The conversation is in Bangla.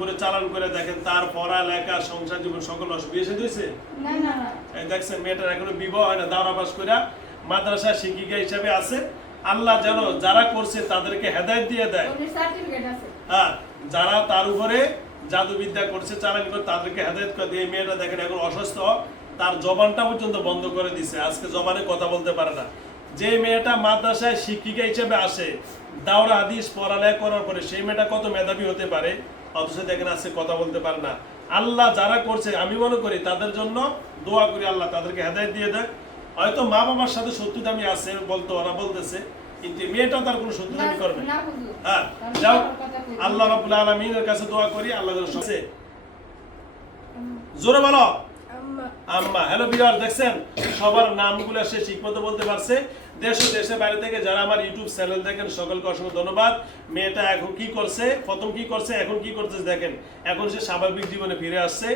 করে চালান করে দেখেন তার পড়ালেখা সংসার জীবন সকল বিয়ে হয়েছে না না না দেখছেন মেয়েটার এখনো বিবাহ হয় না, দাওরা পাস করে মাদ্রাসা শিক্ষিকা হিসেবে আছে। আল্লাহ যেন যারা করছে তাদেরকে হেদায়েত দিয়ে দেয়। হ্যাঁ, যারা তার উপরে জাদুবিদ্যা করছে চালান করে তাদেরকে হেদায়েত করে দিয়ে। মেয়েটা দেখেন এখন অসুস্থ, তার জবানটা পর্যন্ত বন্ধ করে দিছে, আজকে জবানে কথা বলতে পারে না। যে মেয়েটা মাদ্রাসায় শিক্ষিকা হিসেবে আসে, দাওরা হাদিস পড়ালেখা করার পরে সেই মেয়েটা কত মেধাবী হতে পারে, অথচ দেখেন আজকে কথা বলতে পারে না। আল্লাহ যারা করছে আমি মনে করি তাদের জন্য দোয়া করি আল্লাহ তাদেরকে হেদায়েত দিয়ে দেয়। হয়তো মা বাবার সাথে শত্রুতামি আছে বলতো, ওরা বলতেছে, কিন্তু মেয়েটা তার কোনো শত্রুতামি করবে না। হ্যাঁ, যাও আল্লাহ রাব্বুল আলামিনের কাছে দোয়া করি আল্লাহ যেন জোরে বলো আম্মা। হ্যালো ভিউয়ার, দেখছেন সবার নামগুলো সে ঠিকমতো বলতে পারছে। দেশ ও দেশের বাইরে থেকে যারা আমার ইউটিউব চ্যানেল দেখেন সকলকে অসংখ্য ধন্যবাদ। মেয়েটা এখন কি করছে, প্রথম কি করছে, এখন কি করতেছে দেখেন, এখন সে স্বাভাবিক জীবনে ফিরে আসছে।